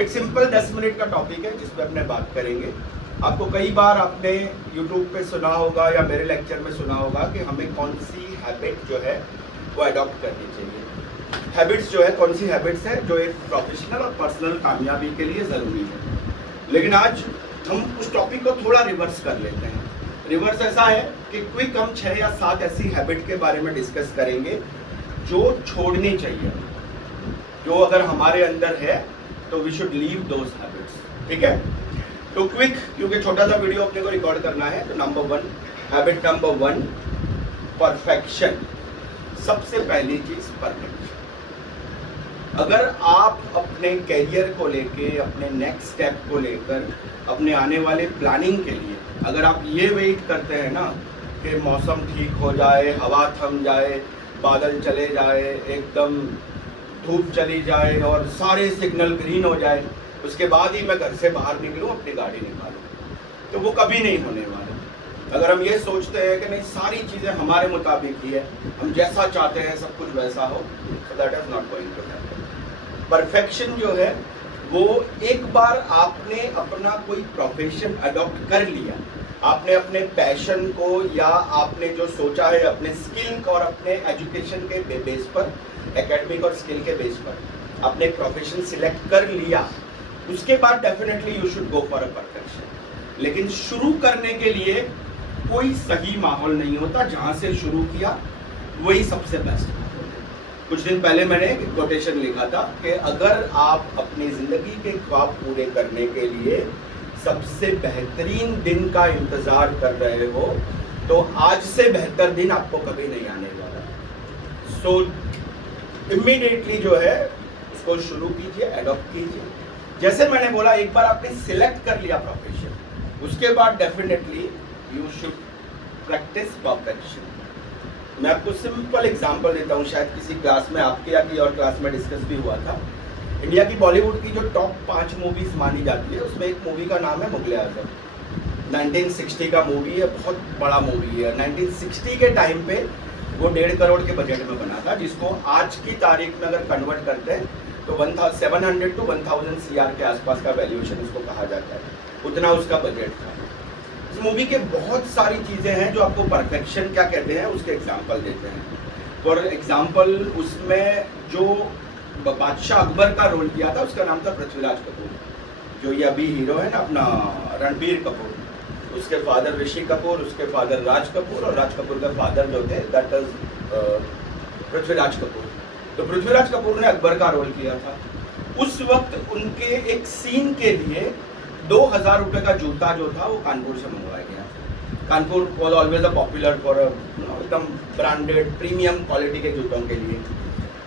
एक simple 10 minute का topic है जिस पर अपने बात करेंगे। आपको कई बार आपने YouTube पे सुना होगा या मेरे लेक्चर में सुना होगा कि हमें कौन सी हैबिट जो है वो अडॉप्ट करनी चाहिए। हैबिट्स जो है, कौन सी हैबिट्स है जो एक प्रोफेशनल और पर्सनल कामयाबी के लिए ज़रूरी है। लेकिन आज हम उस टॉपिक को थोड़ा रिवर्स कर लेते हैं। रिवर्स ऐसा है कि क्विक हम 6 या 7 ऐसी हैबिट के बारे में डिस्कस करेंगे जो छोड़नी चाहिए, जो अगर हमारे अंदर है तो we should leave those habits. ठीक है, तो क्विक, क्योंकि छोटा सा वीडियो अपने को रिकॉर्ड करना है, तो नंबर 1, हैबिट नंबर 1, परफेक्शन। सबसे पहली चीज परफेक्शन। अगर आप अपने करियर को लेके, अपने नेक्स्ट स्टेप को लेकर, अपने आने वाले प्लानिंग के लिए अगर आप ये वेट करते हैं ना कि मौसम ठीक हो जाए, हवा थम जाए, बादल चले जाए, एकदम धूप चली जाए और सारे सिग्नल ग्रीन हो जाए, उसके बाद ही मैं घर से बाहर निकलूं, अपनी गाड़ी निकालूं, तो वो कभी नहीं होने वाला। अगर हम ये सोचते हैं कि नहीं सारी चीज़ें हमारे मुताबिक ही है, हम जैसा चाहते हैं सब कुछ वैसा हो, so that is not going to happen। Perfection जो है वो एक बार आपने अपना कोई प्रोफेशन अडॉप्ट कर लिया, आपने अपने पैशन को या आपने जो सोचा है अपने स्किल और अपने एजुकेशन के बेस पर, एकेडमिक और स्किल के बेस पर आपने प्रोफेशन सिलेक्ट कर लिया, उसके बाद definitely you should go for a perfection. लेकिन शुरू करने के लिए कोई सही माहौल नहीं होता, जहां से शुरू किया वही सबसे बेस्ट। कुछ दिन पहले मैंने एक कोटेशन लिखा था कि अगर आप अपनी जिंदगी के ख्वाब पूरे करने के लिए सबसे बेहतरीन दिन का इंतजार कर रहे हो तो आज से बेहतर दिन आपको कभी नहीं आने वाला। सो इमीडिएटली जो है उसको शुरू कीजिए, अडॉप्ट कीजिए। जैसे मैंने बोला, एक बार आपने सिलेक्ट कर लिया प्रोफेशन, उसके बाद definitely you should practice perfection. मैं आपको सिंपल एग्जांपल देता हूँ, शायद किसी क्लास में आपके या किसी और क्लास में डिस्कस भी हुआ था। इंडिया की बॉलीवुड की जो टॉप 5 मूवीज मानी जाती है, उसमें एक मूवी का नाम है मुगले आजम। 1960 का मूवी है, बहुत बड़ा मूवी है। 1960 के टाइम पे वो 1.5 करोड़ के बजट में बना था, जिसको आज की तारीख में अगर कन्वर्ट करते हैं तो 700 to 1000 CR के आसपास का वैल्यूएशन उसको कहा जाता है, उतना उसका बजट था। इस मूवी के बहुत सारी चीज़ें हैं जो आपको परफेक्शन क्या कहते हैं उसके एग्जाम्पल देते हैं। फॉर एग्जाम्पल, उसमें जो बादशाह अकबर का रोल किया था उसका नाम था पृथ्वीराज कपूर, जो ये अभी हीरो है ना अपना रणबीर कपूर, उसके फादर ऋषि कपूर, उसके फादर राज कपूर, और राज कपूर का फादर जो थे दैट इज पृथ्वीराज कपूर। तो पृथ्वीराज कपूर ने अकबर का रोल किया था। उस वक्त उनके एक सीन के लिए 2000 रुपये का जूता जो था वो कानपुर से मंगवाया गया। Kanpur was always a popular for एकदम ब्रांडेड प्रीमियम क्वालिटी के जूतों के लिए।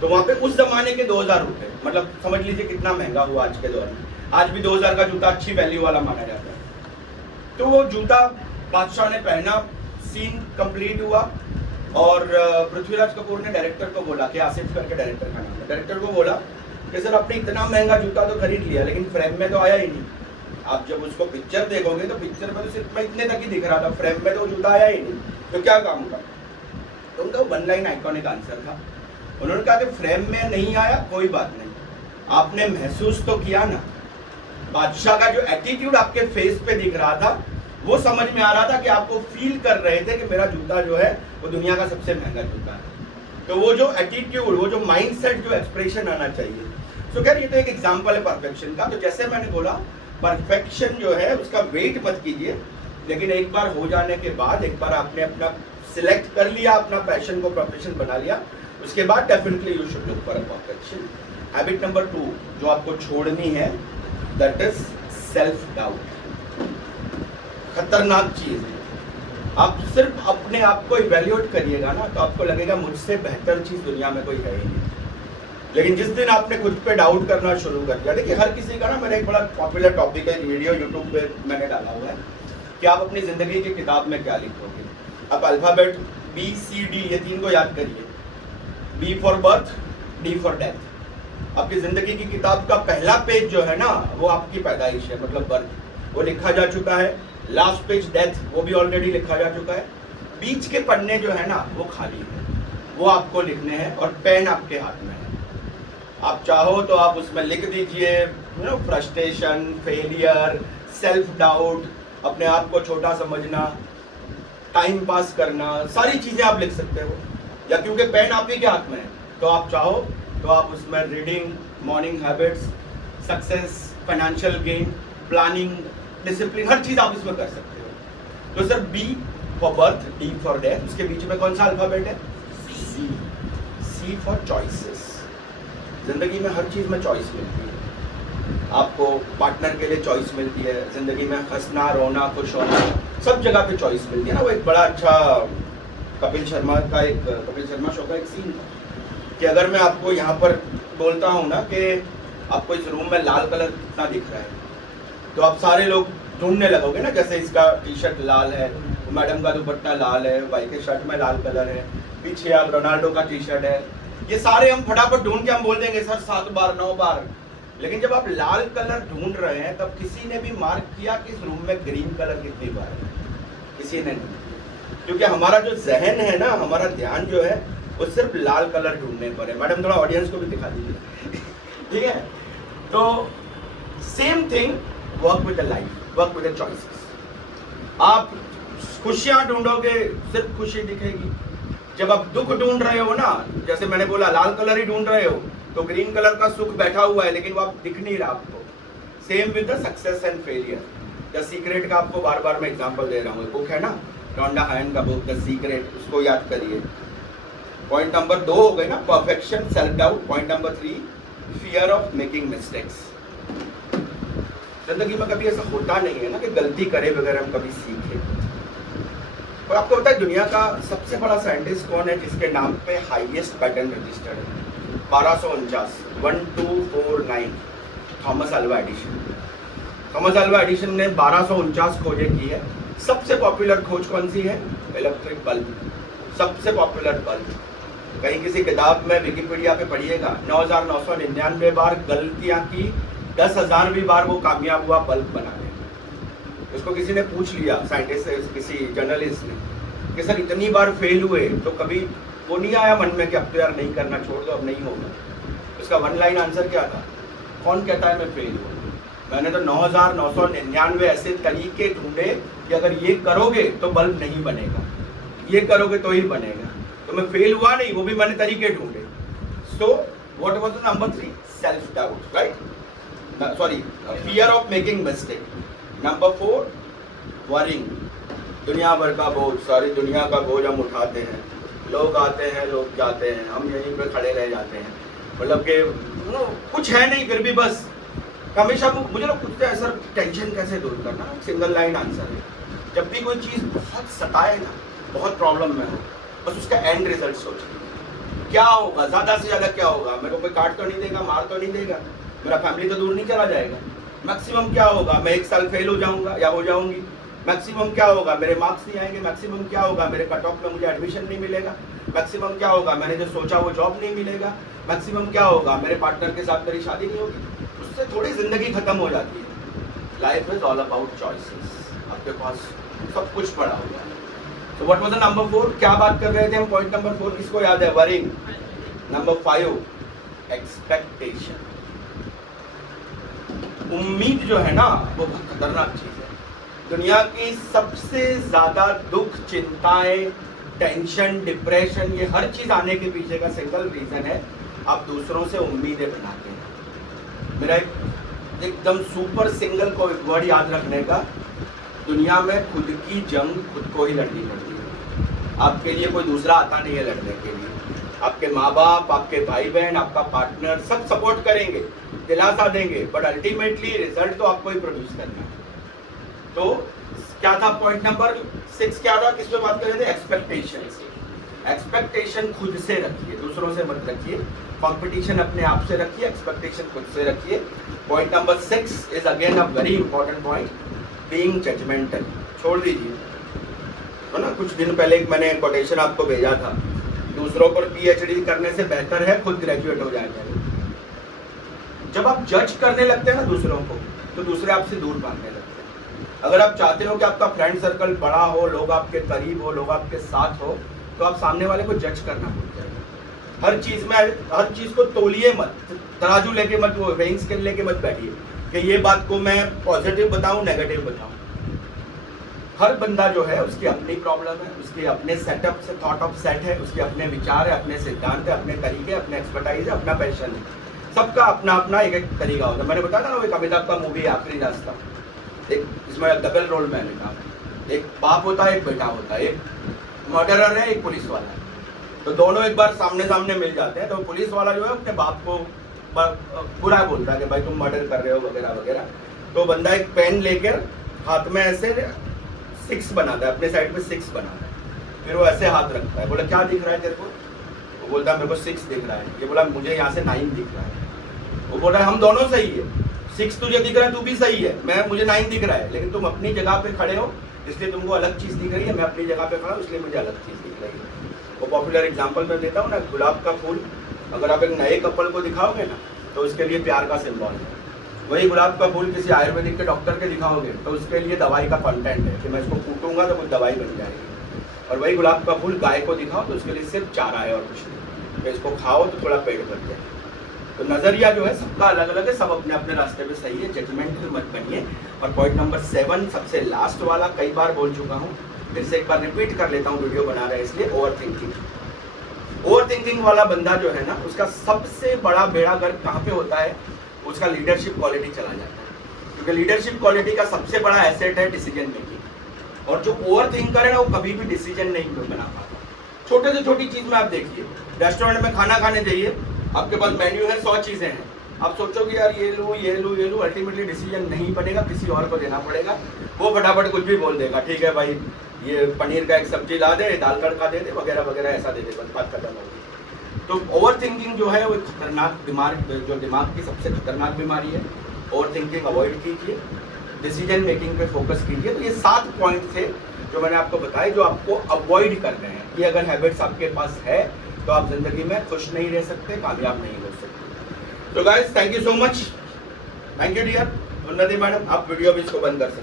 तो वहाँ पे उस जमाने के 2000 रुपये, मतलब समझ लीजिए कितना महंगा हुआ आज के दौर में। आज भी 2000 का जूता अच्छी वैल्यू वाला माना जाता है। तो वो जूता बादशाह ने पहना, सीन कंप्लीट हुआ और पृथ्वीराज कपूर ने डायरेक्टर को बोला कि आसिफ करके डायरेक्टर का नाम है, डायरेक्टर को बोला कि सर आपने इतना महंगा जूता तो खरीद लिया लेकिन फ्रेम में तो आया ही नहीं। आप जब उसको पिक्चर देखोगे तो पिक्चर में तो सिर्फ मैं इतने तक ही दिख रहा था, फ्रेम में तो जूता आया ही नहीं, तो क्या काम का। तो उनका 1 लाइन आइकॉनिक आंसर था। उन्होंने कहा कि फ्रेम में नहीं आया कोई बात नहीं, आपने महसूस तो किया ना। बादशाह का जो एटीट्यूड आपके फेस पे दिख रहा था वो समझ में आ रहा था कि आपको फील कर रहे थे कि मेरा जूता जो है वो दुनिया का सबसे महंगा जूता है। तो वो जो एटीट्यूड, वो जो माइंडसेट, जो एक्सप्रेशन आना चाहिए। तो खैर ये तो एक एग्जांपल है परफेक्शन का। तो जैसे मैंने बोला, परफेक्शन जो है उसका वेट मत कीजिए, लेकिन एक बार हो जाने के बाद, एक बार आपने अपना सिलेक्ट कर लिया, अपना पैशन को प्रोफेशन बना लिया, उसके बाद definitely you should look for a perfection. Habit number 2 जो आपको छोड़नी है, दैट इज सेल्फ डाउट। खतरनाक चीज है। आप सिर्फ अपने आप को इवैल्यूएट करिएगा ना तो आपको लगेगा मुझसे बेहतर चीज दुनिया में कोई है ही नहीं। लेकिन जिस दिन आपने खुद पे डाउट करना शुरू कर दिया, देखिए हर किसी का ना, मेरा एक बड़ा पॉपुलर टॉपिक है, वीडियो यूट्यूब पे मैंने डाला हुआ है कि आप अपनी जिंदगी की किताब में क्या लिखोगे। आप अल्फाबेट BCD ये 3 को याद करिए। B for birth, D for death. आपकी जिंदगी की किताब का पहला पेज जो है ना वो आपकी पैदाइश है, मतलब बर्थ, वो लिखा जा चुका है। लास्ट पेज डेथ, वो भी ऑलरेडी लिखा जा चुका है। बीच के पन्ने जो है ना वो खाली है, वो आपको लिखने हैं और पेन आपके हाथ में है। आप चाहो तो आप उसमें लिख दीजिए फ्रस्ट्रेशन, फेलियर, सेल्फ डाउट, अपने आप को छोटा समझना, टाइम पास करना, सारी चीज़ें आप लिख सकते हो। या क्योंकि पेन आप ही के हाथ में है तो आप चाहो तो आप उसमें reading, morning habits, success, financial gain, planning, discipline, हर चीज़ आप इसमें कर सकते हो। तो sir B for birth, D for death, उसके बीच में कौन सा अल्फाबेट है? सी। C for choices. जिंदगी में हर चीज़ में चॉइस मिलती है। आपको पार्टनर के लिए चॉइस मिलती है, जिंदगी में हंसना, रोना, खुश होना, सब जगह पे चॉइस मिलती है ना। वो एक बड़ा अच्छा कपिल शर्मा शो का एक सीन था कि अगर मैं आपको यहाँ पर बोलता हूँ ना कि आपको इस रूम में लाल कलर कितना दिख रहा है, तो आप सारे लोग ढूंढने लगोगे ना, जैसे इसका टी शर्ट लाल है, मैडम का दुपट्टा लाल है, भाई के शर्ट में लाल कलर है, पीछे आप रोनाल्डो का टी शर्ट है, ये सारे हम फटाफट ढूंढ के हम बोल देंगे सर 7 बार 9 बार। लेकिन जब आप लाल कलर ढूंढ रहे हैं तब किसी ने भी मार्क किया कि इस रूम में ग्रीन कलर कितनी बार है? किसी ने नहीं। क्योंकि हमारा जो जहन है ना, हमारा ध्यान जो है वो सिर्फ लाल कलर ढूंढने पर है। मैडम थोड़ा ऑडियंस को भी दिखा दीजिए। ठीक है, तो same thing work with the life, work with the choices. आप खुशियां ढूंढोगे सिर्फ खुशी दिखेगी। जब आप दुख ढूंढ रहे हो ना, जैसे मैंने बोला लाल कलर ही ढूंढ रहे हो तो ग्रीन कलर का सुख बैठा हुआ है लेकिन वो आप दिख नहीं रहा आपको। Same with the success and failure. The secret का आपको बार बार मैं एग्जांपल दे रहा हूँ, बुक है ना रॉन्डा हायन का बुक द सीक्रेट, उसको याद करिए। पॉइंट नंबर 2 हो गए ना, perfection, self doubt. Point number 3 fear of making mistakes. जिंदगी में कभी ऐसा होता नहीं है ना कि गलती करे बगैर हम कभी सीखे। और आपको पता है दुनिया का सबसे बड़ा साइंटिस्ट कौन है जिसके नाम पे हाईएस्ट पैटेंट रजिस्टर्ड है? 1249, 1249, Thomas Alva Edison. Thomas Alva Edison ने 1249 खोजें की है। सबसे पॉपुलर खोज कौन सी है? इलेक्ट्रिक बल्ब, सबसे पॉपुलर बल्ब। कहीं किसी किताब में विकिपीडिया पे पढ़िएगा 9999 बार गलतियां की, 10,000वीं बार वो कामयाब हुआ बल्ब बनाने में। उसको किसी ने पूछ लिया, साइंटिस्ट से, किसी जर्नलिस्ट ने, कि सर इतनी बार फेल हुए तो कभी वो नहीं आया मन में कि अब तो यार नहीं करना, छोड़ दो, अब नहीं होगा? उसका 1 लाइन आंसर क्या था? कौन कहता है मैं फेल हुआ? मैंने तो 9999 ऐसे तरीके ढूंढे कि अगर ये करोगे तो बल्ब नहीं बनेगा, ये करोगे तो ही बनेगा। तो मैं फेल हुआ नहीं, वो भी मैंने तरीके ढूंढे। So what was the number 3? Self doubt, right? Sorry, fear of making mistake. Number 4 worrying. दुनिया भर का बोझ, सारी दुनिया का बोझ हम उठाते हैं। लोग आते हैं, लोग जाते हैं, हम यहीं पे खड़े रह जाते हैं। मतलब कि कुछ है नहीं फिर भी बस हमेशा मुझे लोग पूछते हैं सर टेंशन कैसे दूर करना? सिंगल लाइन आंसर है, जब भी कोई चीज़ बहुत सताए ना, बहुत प्रॉब्लम में हो, बस उसका एंड रिजल्ट सोचिए। क्या होगा? ज़्यादा से ज़्यादा क्या होगा? मेरे को कोई काट तो नहीं देगा, मार तो नहीं देगा, मेरा फैमिली तो दूर नहीं चला जाएगा। मैक्सिमम क्या होगा? मैं 1 साल फेल हो जाऊंगा या हो जाऊंगी। मैक्सिमम क्या होगा? मेरे मार्क्स नहीं आएंगे। मैक्सिमम क्या होगा? मेरे कट ऑफ में मुझे एडमिशन नहीं मिलेगा। मैक्सिमम क्या होगा? मैंने जो सोचा वो जॉब नहीं मिलेगा। मैक्सिमम क्या होगा? मेरे पार्टनर के साथ मेरी शादी नहीं होगी। उससे थोड़ी जिंदगी खत्म हो जाती है। Life is all about choices. आपके पास सब कुछ पड़ा हुआ है। तो व्हाट वाज द नंबर 4? क्या बात कर रहे थे हम? पॉइंट नंबर 4 किसको याद है? वरिंग। Number 5 expectation. उम्मीद जो है ना वो बहुत खतरनाक चीज है। दुनिया की सबसे ज्यादा दुख, चिंताएं, टेंशन, डिप्रेशन, ये हर चीज आने के पीछे का सिंगल रीजन है, आप दूसरों से उम्मीदें बनाते हैं। मेरा एकदम सुपर सिंगल को वर्ड याद रखने का, दुनिया में खुद की जंग खुद को ही लड़नी पड़ती है। आपके लिए कोई दूसरा आता नहीं है लड़ने के लिए। आपके माँ बाप, आपके भाई बहन, आपका पार्टनर सब सपोर्ट करेंगे, दिलासा देंगे, बट अल्टीमेटली रिजल्ट तो आपको ही प्रोड्यूस करना है। तो क्या था पॉइंट नंबर 6? क्या था? किस पे बात कर रहे थे? एक्सपेक्टेशन। एक्सपेक्टेशन खुद से रखिए, दूसरों से मत रखिए। कंपटीशन अपने आप से रखिए, एक्सपेक्टेशन खुद से रखिए। Point number 6 is again a very important point, being judgemental. छोड़ दीजिए, है ना? कुछ दिन पहले एक मैंने कोटेशन आपको भेजा था, दूसरों पर पीएचडी करने से बेहतर है खुद ग्रेजुएट हो जाए। जब आप जज करने लगते हैं ना दूसरों को, तो दूसरे आपसे दूर भागने लगते हैं। अगर आप चाहते हो कि आपका फ्रेंड सर्कल बड़ा हो, लोग आपके करीब हो, लोग आपके साथ हो, तो आप सामने वाले को जज करना भूल जाइए। हर चीज को तोलिए मत, तराजू लेके मत, वो वेइंग स्केल लेके मत बैठिए कि ये बात को मैं पॉजिटिव बताऊं नेगेटिव बताऊं। हर बंदा जो है उसकी अपनी प्रॉब्लम है, उसके अपने सेटअप से थॉट ऑफ सेट है, उसके अपने विचार है, अपने सिद्धांत है, अपने तरीके, अपने एक्सपर्टाइज है, अपना पैशन है। सबका अपना अपना एक एक तरीका होता है। मैंने बताया ना, वो एक अमिताभ का मूवी आखिरी रास्ता, एक इसमें डबल रोल में अमिताभ, एक बाप होता है एक बेटा होता है, एक मर्डरर है एक पुलिस वाला है। तो दोनों एक बार सामने सामने मिल जाते हैं। तो पुलिस वाला जो है अपने बाप को बुरा बोलता है कि भाई तुम मर्डर कर रहे हो वगैरह वगैरह। तो बंदा एक पेन लेकर हाथ में ऐसे 6 बनाता है, अपने साइड पे 6 बनाता है, फिर वो ऐसे हाथ रखता है, बोला क्या दिख रहा है तेरे को? वो बोलता है मेरे को 6 दिख रहा है। ये बोला मुझे यहाँ से 9 दिख रहा है। वो बोल रहा है हम दोनों सही है, 6 तुझे दिख रहा है, तू भी सही है, मुझे 9 दिख रहा है, लेकिन तुम अपनी जगह पे खड़े हो इसलिए तुमको अलग चीज़ दिख रही है, मैं अपनी जगह पे खड़ा हूँ इसलिए मुझे अलग चीज़ दिख रही है। वो पॉपुलर एग्जाम्पल मैं देता हूँ ना, गुलाब का फूल अगर आप एक नए कपल को दिखाओगे ना तो उसके लिए प्यार का सिंबल है। वही गुलाब का फूल किसी आयुर्वेदिक के डॉक्टर के दिखाओगे तो उसके लिए दवाई का कंटेंट है कि मैं इसको कूटूंगा तो कुछ दवाई बन जाएगी। और वही गुलाब का फूल गाय को दिखाओ तो उसके लिए सिर्फ चारा है और कुछ नहीं, तो इसको खाओ तो थोड़ा पेट भर जाए। तो नज़रिया जो है सबका अलग अलग है, सब अपने अपने रास्ते पे सही है, जजमेंटल मत बनिए। और पॉइंट नंबर 7 सबसे लास्ट वाला, कई बार बोल चुका हूँ, फिर से एक बार रिपीट कर लेता हूँ, वीडियो बना रहे हैं इसलिए, ओवर थिंकिंग। ओवर थिंकिंग वाला बंदा जो है ना, उसका सबसे बड़ा बेड़ा गर्क कहाँ पे होता है? उसका लीडरशिप क्वालिटी चला जाता है, क्योंकि लीडरशिप क्वालिटी का सबसे बड़ा एसेट है डिसीजन मेकिंग। और जो ओवर थिंकर है ना, वो कभी भी डिसीजन नहीं बना पाता। छोटे से छोटी चीज में आप देखिए, रेस्टोरेंट में खाना खाने जाइए, आपके पास मेन्यू है, 100 चीजें हैं, आप सोचोगे यार ये लूँ ये लूँ ये लूँ, अल्टीमेटली डिसीजन नहीं बनेगा, किसी और को देना पड़ेगा। वो फटाफट कुछ भी बोल देगा, ठीक है भाई ये पनीर का एक सब्जी ला दे, दाल तड़का दे दे, वगैरह वगैरह ऐसा दे दे, बस बात खत्म होगी। तो ओवर थिंकिंग जो है वो एक खतरनाक बीमारी, जो दिमाग की सबसे खतरनाक बीमारी है। ओवर थिंकिंग अवॉइड कीजिए, डिसीजन मेकिंग पे फोकस कीजिए। तो ये 7 पॉइंट थे जो मैंने आपको बताए, जो आपको अवॉइड करने हैं। ये अगर हैबिट्स आपके पास है तो आप जिंदगी में खुश नहीं रह सकते, कामयाब नहीं हो सकते। तो guys thank you so much, thank you dear Unnati madam, आप वीडियो भी इसको बंद कर सकते हैं।